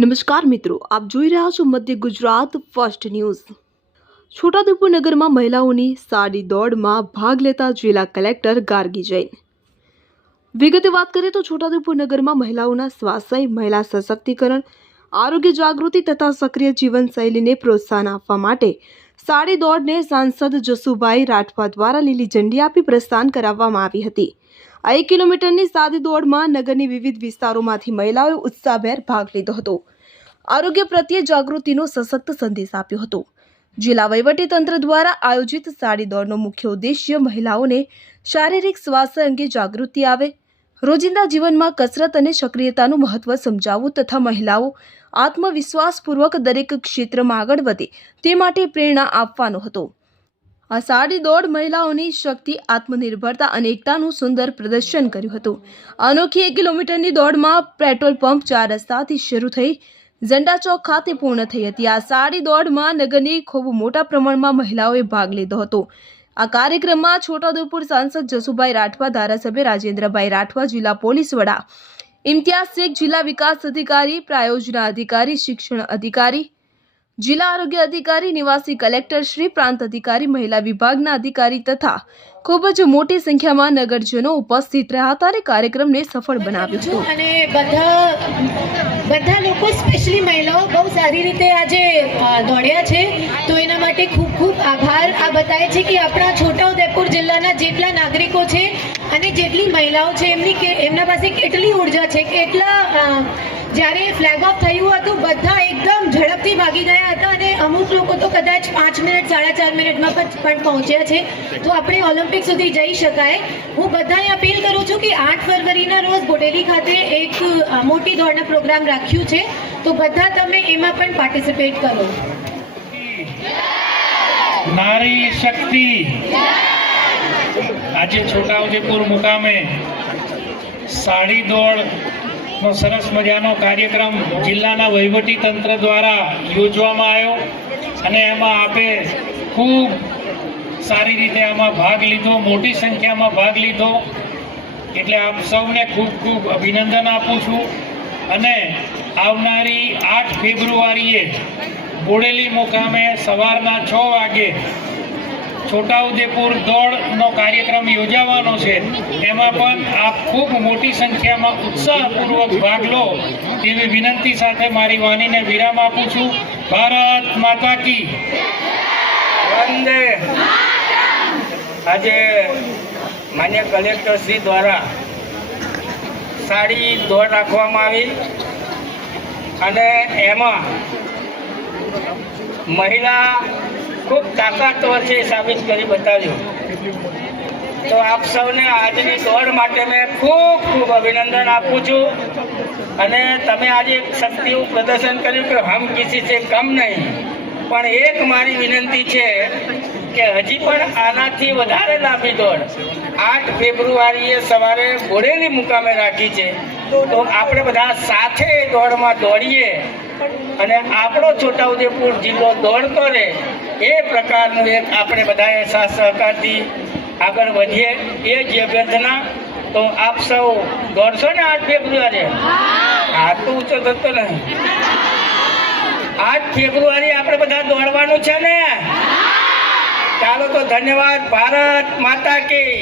નમસ્કાર મિત્રો, આપ જોઈ રહ્યા છો મધ્ય ગુજરાત ફર્સ્ટ ન્યૂઝ। છોટાઉદેપુર નગરમાં મહિલાઓની સાડી દોડમાં ભાગ લેતા જિલ્લા કલેક્ટર ગાર્ગી જૈન। વિગતે વાત કરીએ તો છોટાઉદેપુર નગરમાં મહિલાઓના સ્વાસ્થ્ય, મહિલા સશક્તિકરણ, આરોગ્ય જાગૃતિ તથા સક્રિય જીવનશૈલીને પ્રોત્સાહન આપવા માટે સાડી દોડને સાંસદ જસુભાઈ રાઠવા દ્વારા લીલી ઝંડી આપી પ્રસ્થાન કરાવવામાં આવી હતી। આ 1 કિલોમીટરની સાદી દોડમાં નગરની વિવિધ વિસ્તારોમાંથી મહિલાઓએ ઉત્સાહભેર ભાગ લીધો હતો। આરોગ્ય પ્રત્યે જાગૃતિનો સશક્ત સંદેશ આપ્યો હતો। જિલ્લા વહીવટીતંત્ર દ્વારા આયોજિત સાડી દોડનો મુખ્ય ઉદ્દેશ્ય મહિલાઓને શારીરિક સ્વાસ્થ્ય અંગે જાગૃતિ આવે, રોજિંદા જીવનમાં કસરત અને સક્રિયતાનું મહત્વ સમજાવવું તથા મહિલાઓ આત્મવિશ્વાસપૂર્વક દરેક ક્ષેત્રમાં આગળ વધે તે માટે પ્રેરણા આપવાનો હતો। આ સાડી દોડ મહિલાઓની શક્તિ, આત્મનિર્ભરતા અને એકતાનું સુંદર પ્રદર્શન કર્યું હતું। અનોખી 1 કિલોમીટરની દોડમાં પેટ્રોલ પંપ 4 રસ્તાથી શરૂ થઈ ઝંડા ચોક ખાતે પૂર્ણ થઈ હતી। આ સાડી દોડમાં નગરની ખૂબ મોટા પ્રમાણમાં મહિલાઓએ ભાગ લીધો હતો। આ કાર્યક્રમમાં છોટાઉદેપુર સાંસદ જસુભાઈ રાઠવા, ધારાસભ્ય રાજેન્દ્રભાઈ રાઠવા, જિલ્લા પોલીસ વડા ઇમ્તિયાઝ શેખ, જિલ્લા વિકાસ અધિકારી, પ્રાયોજના અધિકારી, શિક્ષણ અધિકારી, જિલ્લા આરોગ્ય અધિકારી, નિવાસી કલેક્ટર શ્રી, પ્રાંત અધિકારી, મહિલા વિભાગના અધિકારી તથા ખૂબ જ મોટી સંખ્યામાં નગરજનો ઉપસ્થિત રહ્યા હતા અને કાર્યક્રમને સફળ બનાવ્યો હતો। અને બધા લોકો, સ્પેશિયલી મહિલાઓ બહુ સારી રીતે આજે દોડ્યા છે, તો એના માટે ખૂબ ખૂબ આભાર। આ બતાવે છે કે આપણા છોટાઉદેપુર જિલ્લાના જેટલા નાગરિકો છે અને જેટલી મહિલાઓ છે એમના પાસે કેટલી ઉર્જા છે, કેટલા જ્યારે ફ્લેગ ઓફ થયું હતું બધા એકદમ ઝડપથી ભાગી ગયા હતા અને અમુક લોકો તો કદાચ 5 મિનિટ 4.5 મિનિટમાં પણ પહોંચ્યા છે, તો આપણે ઓલિમ્પિક સુધી જઈ શકાય। હું બધાને અપીલ કરું છું કે 8 ફરવરીના રોજ બોડેલી ખાતે એક મોટી દોડનો પ્રોગ્રામ રાખ્યું છે, તો બધા તમે એમાં પણ પાર્ટિસિપેટ કરો। નારી શક્તિ આજે છોટાઉદેપુર મુકામે સાડી દોડ નો સરસ મજાનો કાર્યક્રમ જિલ્લાના વહીવટી તંત્ર દ્વારા યોજવામાં આવ્યો અને એમાં આપે ખૂબ સારી રીતે આમાં ભાગ લીધો, મોટી સંખ્યામાં ભાગ લીધો, એટલે આપ સૌને ખૂબ ખૂબ અભિનંદન આપું છું। અને આવનારી 8 ફેબ્રુઆરીએ બોડેલી મુકામે સવારના 6 વાગે છોટાઉદેપુર દોડનો કાર્યક્રમ યોજાવાનો છે, એમાં પણ આપ ખૂબ મોટી સંખ્યામાં ઉત્સાહપૂર્વક ભાગ લો તેવી વિનંતી સાથે મારી વાણીને વિરામ આપું છું। ભારત માતા કી વંદે। આજે માન્ય કલેક્ટર શ્રી દ્વારા સાડી દોડ રાખવામાં આવી અને એમાં મહિલા ખૂબ તાકાતવર છે સાબિત કરી બતાવ્યું, તો આપ સૌને આજની દોડ માટે મેં ખૂબ ખૂબ અભિનંદન આપું છું। અને તમે આજે એક શક્તિનું પ્રદર્શન કર્યું કે હમ કિસી સે કમ નહીં, પણ એક મારી વિનંતી છે કે હજી પણ આનાથી વધારે લાંબી દોડ 8 ફેબ્રુઆરીએ સવારે બોડેલી મુકામે રાખી છે, તો આપણે બધા સાથે દોડમાં દોડીએ અને આપણો છોટાઉદેપુર જિલ્લો દોડતો રહે એ પ્રકારનું એક આપણે બધાએ સાથ સહકારથી આગળ વધીએ એ જ અભ્યર્થના। તો આપ સૌ દોડશો ને 8 ફેબ્રુઆરીએ? હાથ તો ઊંચો થતો નહીં। 8 ફેબ્રુઆરી આપણે બધા દોડવાનું છે ને? ચાલો તો ધન્યવાદ। ભારત માતા કી।